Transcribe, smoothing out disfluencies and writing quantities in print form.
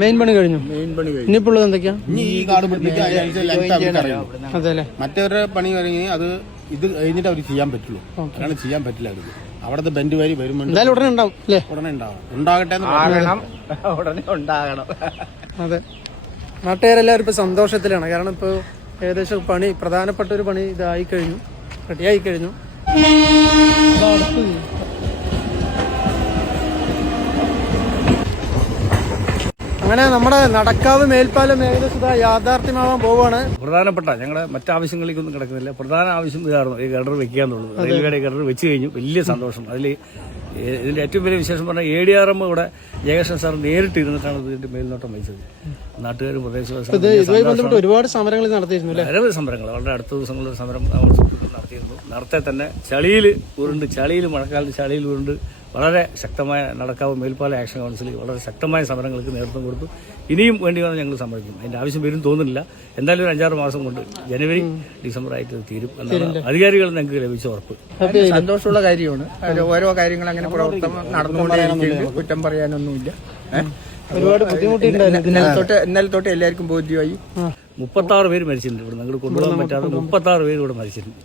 Main പണി കഴിഞ്ഞു. ഇനിയിപ്പോൾ ഉള്ളത് എന്തൊക്കെയാ? ഇനി ഈ കാട് അതെ അല്ലേ? മറ്റവരുടെ പണി കഴിഞ്ഞ് അത് ഇത് കഴിഞ്ഞിട്ട് അവർ ചെയ്യാൻ പറ്റുള്ളൂ. അങ്ങനെ ചെയ്യാൻ പറ്റില്ല. അവർക്ക് അവിടുത്തെ ബെൻഡ് വരി വരുമ്പോൾ എന്തായാലും ഉടനെ ഉണ്ടാവും അല്ലേ? ഉടനെ ഉണ്ടാവും. ഉണ്ടാകട്ടെ ഉടനെ ഉണ്ടാകണം. അതെ, നാട്ടുകാരെല്ലാവരും ഇപ്പൊ സന്തോഷത്തിലാണ്. കാരണം ഇപ്പോൾ ഏകദേശം പണി, പ്രധാനപ്പെട്ട ഒരു പണി ഇതായി കഴിഞ്ഞു, റെഡിയായി കഴിഞ്ഞു. അങ്ങനെ നമ്മുടെ നടക്കാവ് മേൽപ്പാലം ഏകദേശം യാഥാർത്ഥ്യമാവാൻ പോവാണ്. പ്രധാനപ്പെട്ട ഞങ്ങളുടെ മറ്റാവശ്യങ്ങളിലേക്കൊന്നും കിടക്കുന്നില്ല. പ്രധാന ആവശ്യം ഇതായിരുന്നു, ഈ ഗഡർ വെക്കുക എന്നുള്ളത്. റെയിൽവേയുടെ ഗഡർ വെച്ച് കഴിഞ്ഞു, വലിയ സന്തോഷം. അതിൽ ഇതിന്റെ ഏറ്റവും വലിയ വിശേഷം പറഞ്ഞാൽ ADRM ഇവിടെ ജയകൃഷ്ണൻ സാർ നേരിട്ട് ഇരുന്നിട്ടാണ് ഇതിന്റെ മേൽനോട്ടം വഹിച്ചത്. നാട്ടുകാരും പ്രദേശവാസികളും ഒരുപാട് സമരങ്ങൾ നടത്തിയിരുന്നു. നിരവധി സമരങ്ങൾ, വളരെ അടുത്ത ദിവസങ്ങളിൽ ഒരു സമരം നടത്തിയിരുന്നു. നേരത്തെ തന്നെ ചളിയിൽ മഴക്കാലത്ത് ചളിയിൽ ഉരുണ്ട് വളരെ ശക്തമായ നടക്കാവ് മേൽപ്പാല ആക്ഷൻ കൗൺസിൽ വളരെ ശക്തമായ സമരങ്ങൾക്ക് നേതൃത്വം കൊടുത്തു. ഇനിയും വേണ്ടി വന്നാൽ ഞങ്ങൾ സമരക്കും. അതിന്റെ ആവശ്യം വരും തോന്നുന്നില്ല. എന്തായാലും ഒരു 5-6 മാസം കൊണ്ട് ജനുവരി ഡിസംബർ ആയിട്ട് തീരും എന്നാണ് അധികാരികൾ ഞങ്ങൾക്ക് ലഭിച്ച ഉറപ്പ്. സന്തോഷമുള്ള കാര്യമാണ്. ഓരോ കാര്യങ്ങൾ അങ്ങനെ പ്രവർത്തനം നടന്നുകൊണ്ടേയിരിക്കുന്നു. കുറ്റം പറയാനൊന്നുമില്ല. ഒരുപാട് ബുദ്ധിമുട്ടിണ്ടായിരുന്നു. ഇന്നലെ തൊട്ട് എല്ലാവർക്കും ബോധ്യമായി. 36 പേര് മരിച്ചിട്ടുണ്ട്. ഇവിടെ ഞങ്ങൾ കൊണ്ടുപോകാൻ പറ്റാതെ 36 പേര് ഇവിടെ മരിച്ചിട്ടുണ്ട്.